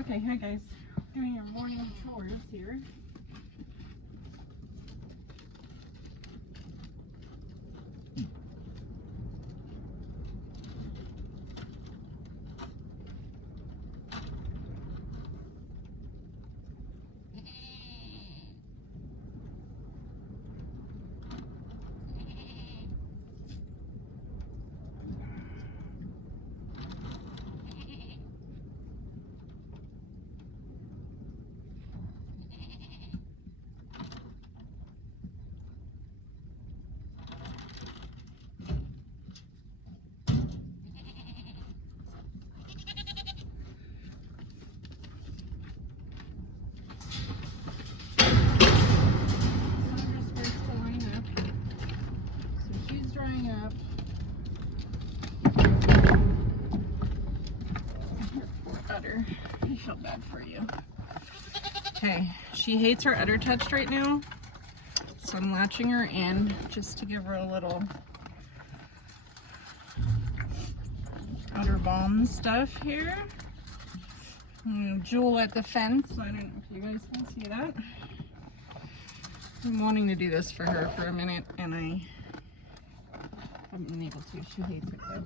Okay, hi guys. Doing your morning chores here. Udder. I feel bad for you. Okay, she hates her udder touched right now, so I'm latching her in just to give her a little udder balm stuff here. Jewel at the fence. I don't know if you guys can see that. I'm wanting to do this for her for a minute, and I haven't been able to. She hates it though.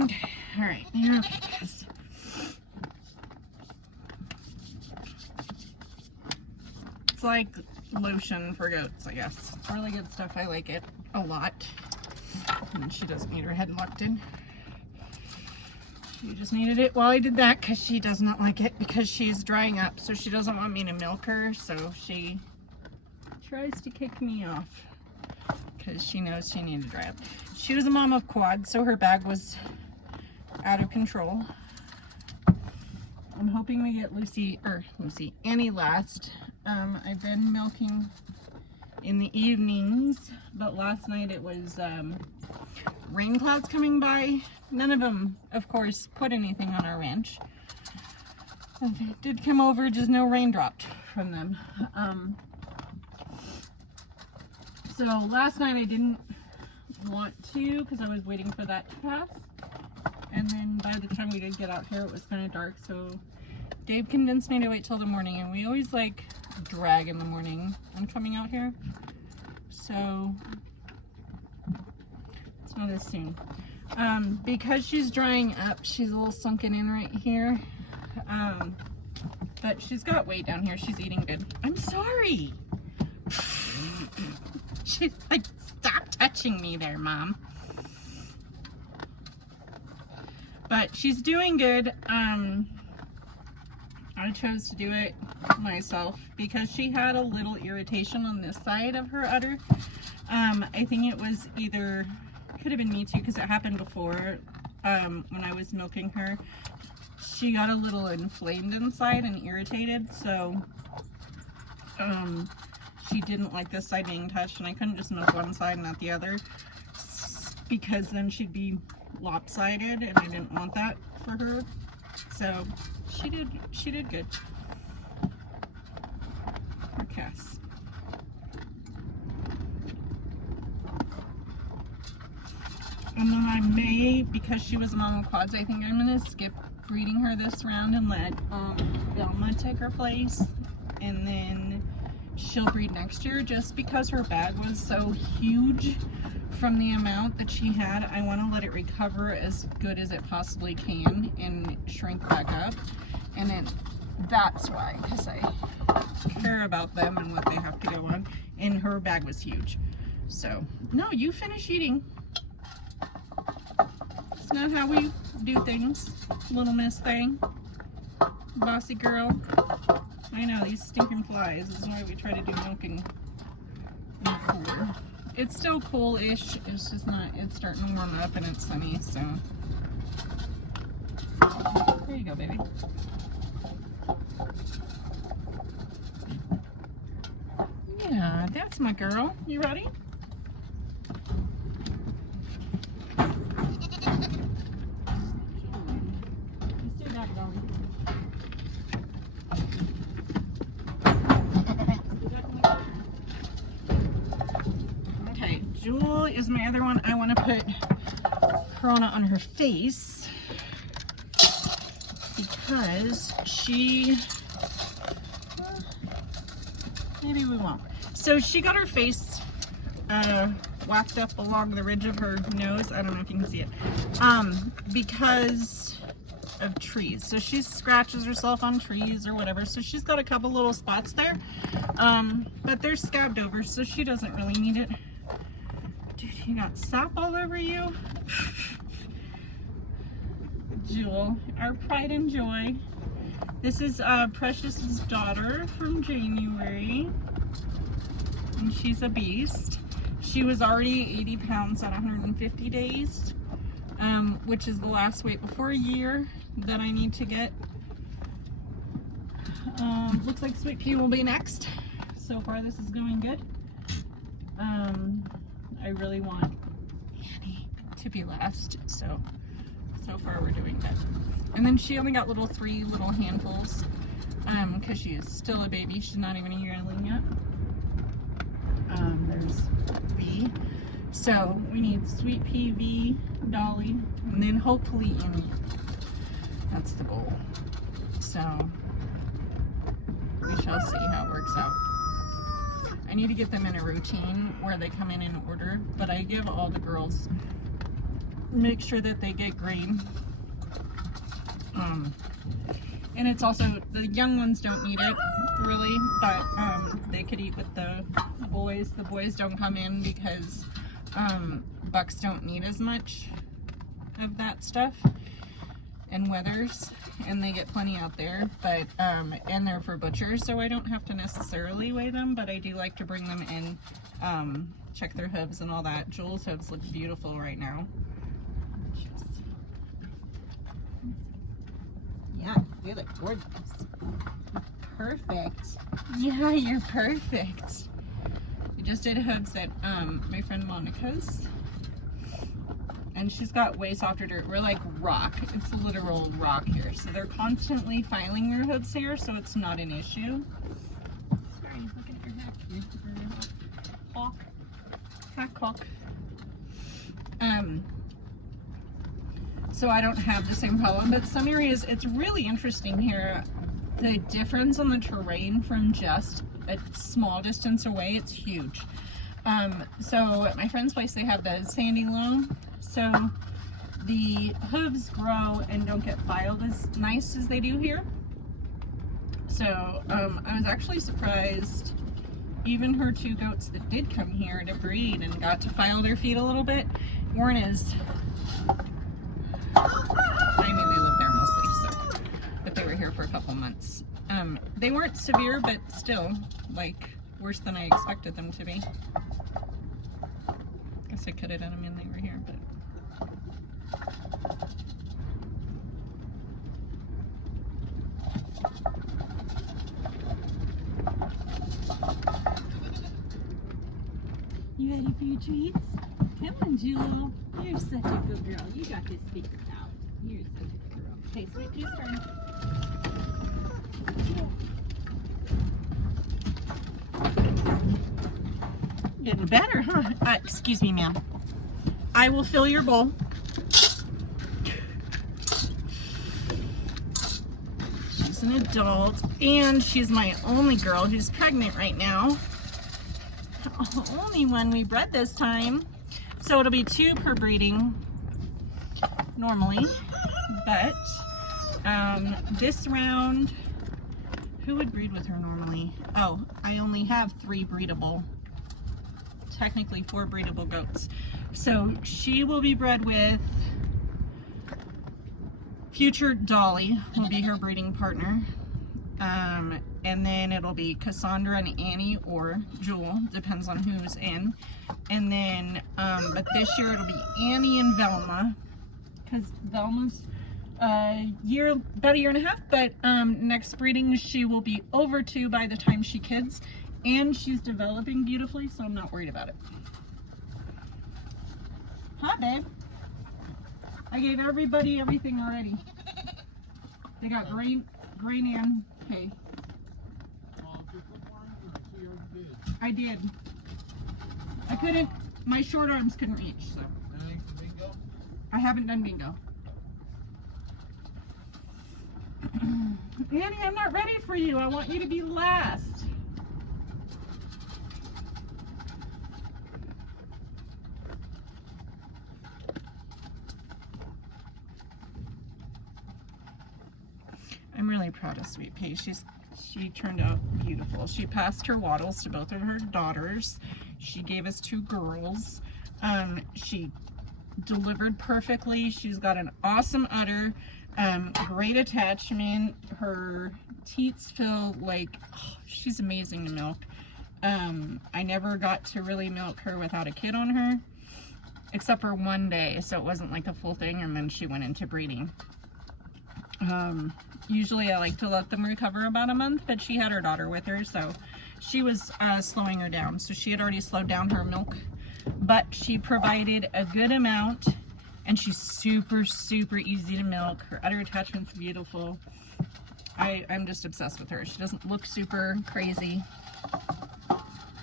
Okay, all right, now okay, guys. It's like lotion for goats, I guess. It's really good stuff. I like it a lot. And she doesn't need her head locked in. She just needed it while I did that because she does not like it because she's drying up. So she doesn't want me to milk her. So she tries to kick me off because she knows she needed to dry up. She was a mom of quads, so her bag was out of control. I'm hoping we get Annie last. I've been milking in the evenings, but last night it was rain clouds coming by. None of them, of course, put anything on our ranch. They did come over, just no rain dropped from them. So last night I didn't want to because I was waiting for that to pass. And then by the time we did get out here, it was kind of dark. So Dave convinced me to wait till the morning, and we always like drag in the morning when coming out here. So it's not as soon. Because she's drying up, she's a little sunken in right here. But she's got weight down here. She's eating good. I'm sorry. She's like, stop touching me there, Mom. But she's doing good. I chose to do it myself because she had a little irritation on this side of her udder. I think it was either, could have been me too, because it happened before when I was milking her. She got a little inflamed inside and irritated, so she didn't like this side being touched, and I couldn't just milk one side and not the other because then she'd be lopsided, and I didn't want that for her. So she did good. Poor Cass. And then I may, because she was a mom of quads, I think I'm gonna skip breeding her this round and let Velma take her place, and then she'll breed next year. Just because her bag was so huge from the amount that she had, I want to let it recover as good as it possibly can and shrink back up. And then that's why, because I care about them and what they have to go on. And her bag was huge. So, no, you finish eating. It's not how we do things, little miss thing. Bossy girl. I know, these stinking flies. This is why we try to do milking in cooler. It's still cool-ish. It's just not, it's starting to warm up and it's sunny, so. There you go, baby. Yeah, that's my girl. You ready? Let's do that, darling. is my other one. I want to put Corona on her face because maybe we won't. So she got her face whacked up along the ridge of her nose. I don't know if you can see it. Because of trees. So she scratches herself on trees or whatever. So she's got a couple little spots there. But they're scabbed over, so she doesn't really need it. Dude, you got sap all over you. Jewel, our pride and joy. This is Precious's daughter from January. And she's a beast. She was already 80 pounds at 150 days, which is the last weight before a year that I need to get. Looks like Sweet Pea will be next. So far this is going good. I really want Annie to be last, so far we're doing good. And then she only got three little handfuls, because she is still a baby. She's not even a yearling yet. There's V. So we need Sweet Pea, V, Dolly, and then hopefully Annie. That's the goal. So we shall see how it works out. I need to get them in a routine where they come in order, but I give all the girls, make sure that they get grain. And it's also, the young ones don't need it really, but they could eat with the boys. The boys don't come in because bucks don't need as much of that stuff and wethers, and they get plenty out there, but and they're for butchers, so I don't have to necessarily weigh them, but I do like to bring them in, check their hooves and all that. Jewel's hooves look beautiful right now. Yeah, you look gorgeous. Perfect. Yeah, you're perfect. We just did hooves at my friend Monica's, and she's got way softer dirt. We're like rock. It's a literal rock here. So they're constantly filing their hooves here, so it's not an issue. Sorry, look at your hack. Your hawk. Hack hawk. So I don't have the same problem, but some areas, it's really interesting here. The difference on the terrain from just a small distance away, it's huge. So at my friend's place, they have the sandy loam. So the hooves grow and don't get filed as nice as they do here. So I was actually surprised, even her two goats that did come here to breed and got to file their feet a little bit weren't as, I mean, they live there mostly, so, but they were here for a couple months. They weren't severe, but still, like, worse than I expected them to be. Guess I could have done them when they were here, but. You ready for your treats? Come on, Jewel. You're such a good girl. You got this figured out. You're such a good girl. Okay, Sweet Pea's turn. Getting better, huh? Excuse me, ma'am. I will fill your bowl. She's an adult, and she's my only girl who's pregnant right now. Only one we bred this time. So it'll be 2 per breeding normally, but this round, who would breed with her normally? Oh, I only have 3 breedable, technically 4 breedable goats. So she will be bred with future Dolly will be her breeding partner. And then it'll be Cassandra and Annie or Jewel, depends on who's in. And then, but this year it'll be Annie and Velma, because Velma's about a year and a half, but next breeding she will be over 2 by the time she kids, and she's developing beautifully, so I'm not worried about it. Hi, babe. I gave everybody everything already. They got grain and hay. I did. I couldn't, My short arms can reach, so. Anything for bingo? I haven't done bingo. Annie, I'm not ready for you. I want you to be last. I'm really proud of Sweet Pea. She turned out beautiful. She passed her waddles to both of her daughters. She gave us 2 girls. She delivered perfectly. She's got an awesome udder, great attachment. Her teats feel like, oh, she's amazing to milk. I never got to really milk her without a kid on her, except for one day, so it wasn't like a full thing, and then she went into breeding. Usually I like to let them recover about a month, but she had her daughter with her, so she was slowing her down. So she had already slowed down her milk, but she provided a good amount, and she's super, super easy to milk. Her udder attachment's beautiful. I'm just obsessed with her. She doesn't look super crazy.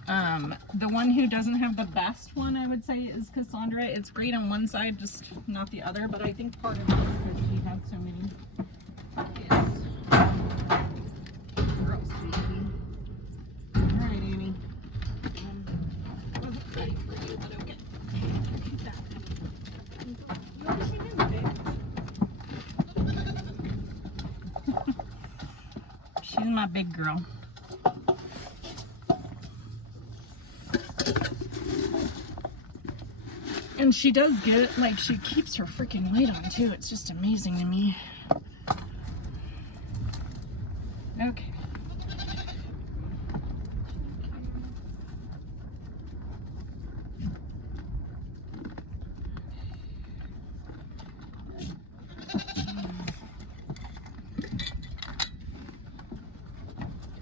The one who doesn't have the best one, I would say, is Cassandra. It's great on one side, just not the other, but I think part of it is because she had so many kids. Girl, sweetie. Alright, Annie. Wasn't ready for you, but okay. Keep that. You want to see him, babe? She's my big girl. And she does get, like, she keeps her freaking weight on too. It's just amazing to me. Okay.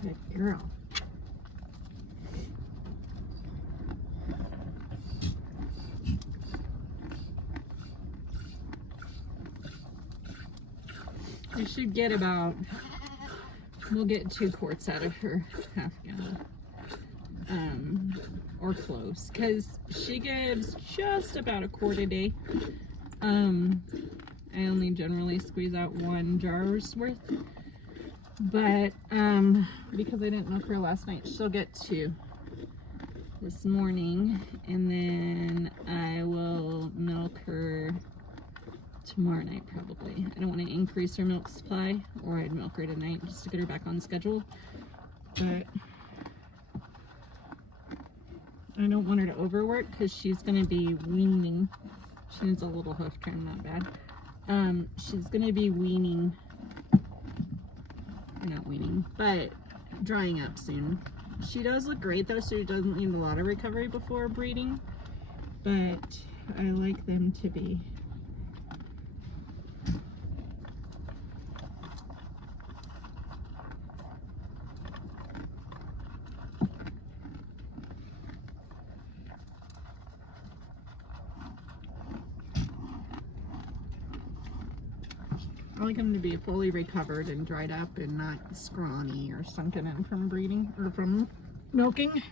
Good girl. We should get about, we'll get 2 quarts out of her half gallon, or close, because she gives just about a quart a day. I only generally squeeze out 1 jar's worth, but because I didn't milk her last night, she'll get 2 this morning, and then I will milk her tomorrow night probably. I don't want to increase her milk supply, or I'd milk her tonight just to get her back on schedule, but I don't want her to overwork because she's going to be weaning. She needs a little hoof trim, not bad. She's going to be weaning, not weaning, but drying up soon. She does look great though, so she doesn't need a lot of recovery before breeding, but I like them to be. I like them to be fully recovered and dried up and not scrawny or sunken in from breeding or from milking.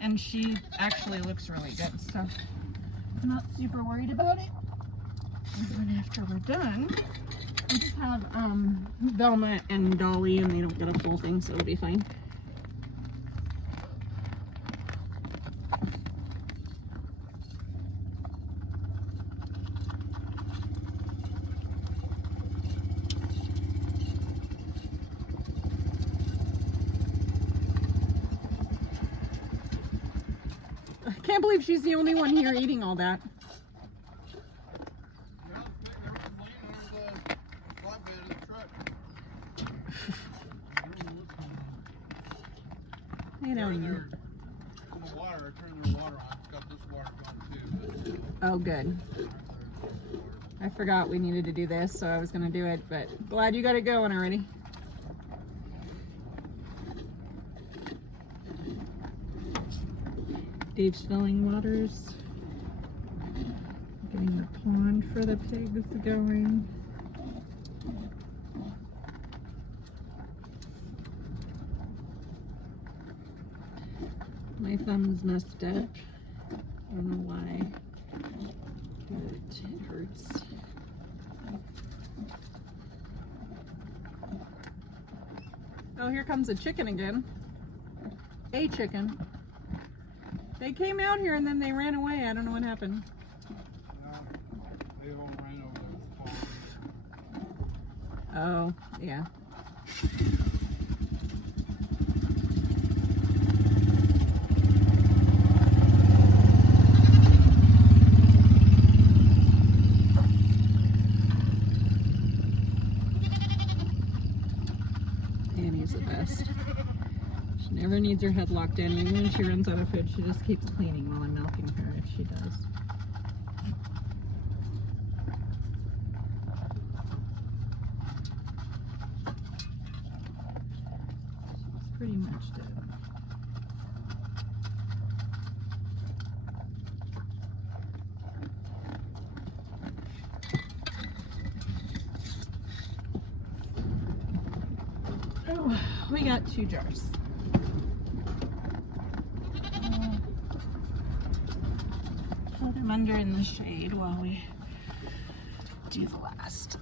And she actually looks really good, so I'm not super worried about it. And then after we're done, we just have Velma and Dolly, and they don't get a full thing, so it'll be fine. I can't believe she's the only one here eating all that. I don't know. Oh, good. I forgot we needed to do this, so I was going to do it, but glad you got it going already. Dave's filling waters. Getting the pond for the pigs going. My thumb's messed up. I don't know why, but it hurts. Oh, here comes a chicken again. A chicken. They came out here and then they ran away. I don't know what happened. They all ran over the Oh, yeah. Annie's the best. She never needs her head locked in. Even when she runs out of food, she just keeps cleaning while I'm milking her if she does. She's pretty much dead. Oh, we got 2 jars. Put them under in the shade while we do the last.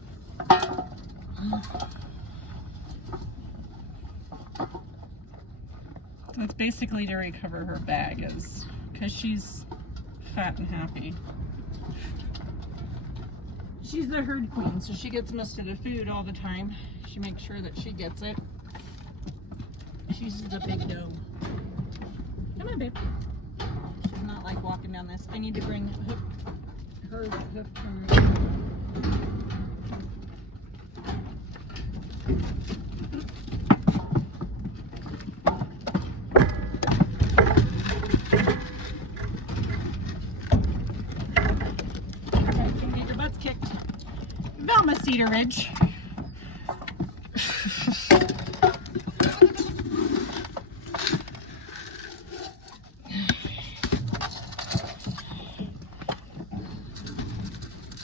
It's basically to recover her bag, is because she's fat and happy. She's the herd queen, so she gets most of the food all the time. She makes sure that she gets it. She's the big doe. Come on, babe. She's not like walking down this. I need to bring her hoof turner. Okay, can get your butts kicked. Velma Cedar Ridge.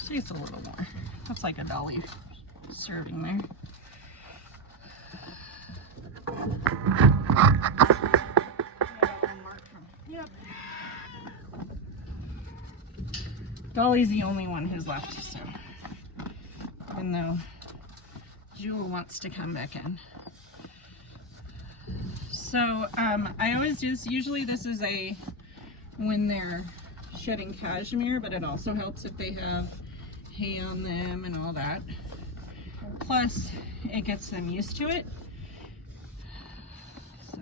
She's a little more. That's like a dolly serving there. Yep. Dolly's the only one who's left, so even though Jewel wants to come back in. So I always do this. Usually this is when they're shedding cashmere, but it also helps if they have hay on them and all that. Plus, it gets them used to it. So,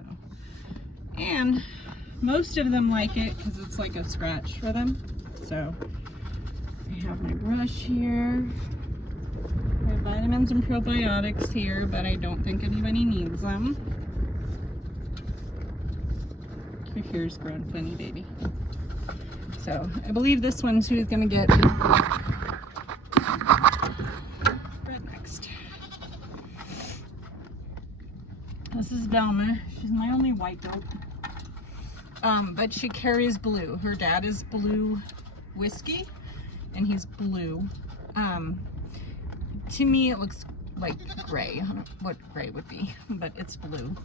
and most of them like it because it's like a scratch for them. So, I have my brush here. I have vitamins and probiotics here, but I don't think anybody needs them. Your hair's grown funny, baby. So, I believe this one too is gonna get red next. This is Velma. She's my only white goat. But she carries blue. Her dad is blue whiskey, and he's blue. To me, it looks like gray. I don't know what gray would be, but it's blue.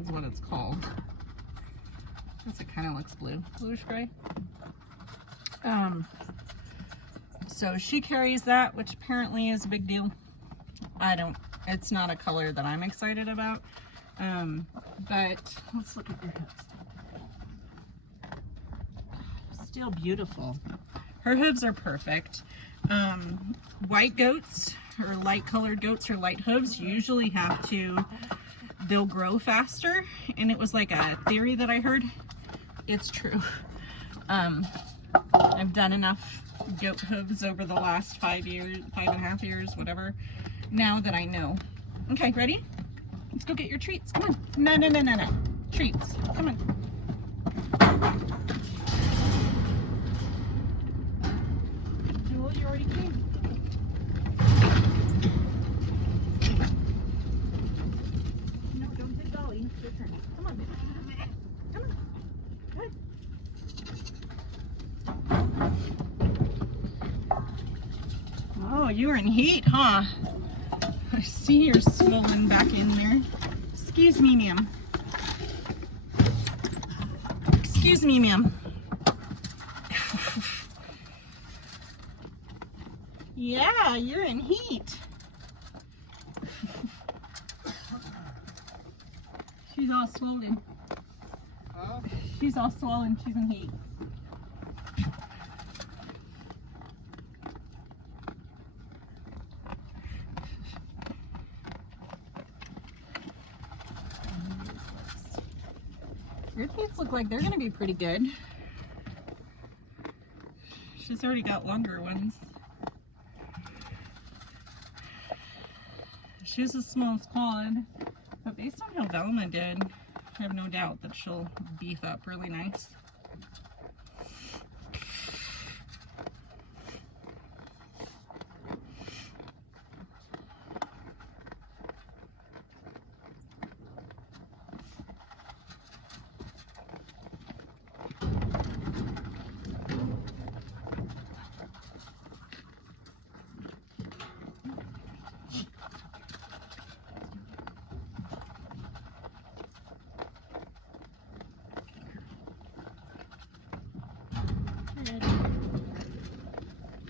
Is what it's called. I guess it kind of looks blue, bluish gray. So she carries that, which apparently is a big deal. It's not a color that I'm excited about. But let's look at your hips. Still beautiful. Her hooves are perfect. White goats or light colored goats or light hooves usually they'll grow faster. And it was like a theory that I heard. It's true. I've done enough goat hooves over the last 5.5 years, whatever, now that I know. Okay, ready? Let's go get your treats. Come on. No. Treats. Come on. Jewel, you already came. No, don't hit Dolly. It's your turn. Come on, baby. Come on. Good. Oh, you're in heat, huh? I see you're swollen back in there. Excuse me, ma'am. Excuse me, ma'am. Yeah, you're in heat. She's all swollen. Huh? She's all swollen. She's in heat. Your feet look like they're going to be pretty good. She's already got longer ones. She's a small squad, but based on how Velma did, I have no doubt that she'll beef up really nice.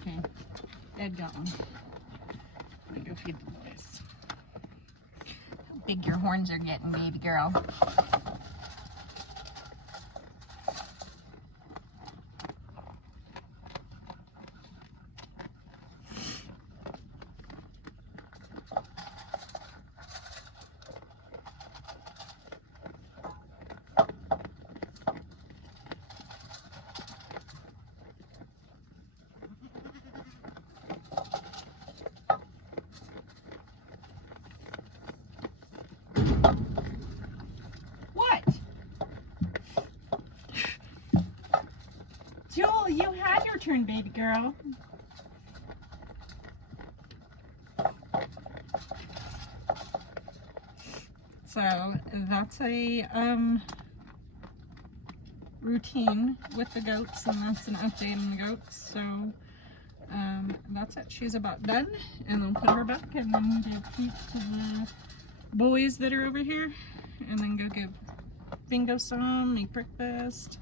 Okay, Ed got one. Let me go feed the boys. How big your horns are getting, baby girl. What? Jewel, you had your turn, baby girl. So that's a routine with the goats, and that's an update on the goats. So that's it. She's about done, and I'll put her back and then give treats to the boys that are over here, and then go give Bingo some, make breakfast.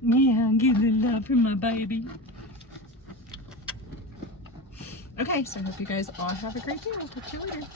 Yeah, give a little love from my baby. Okay, so I hope you guys all have a great day. I'll talk to you later.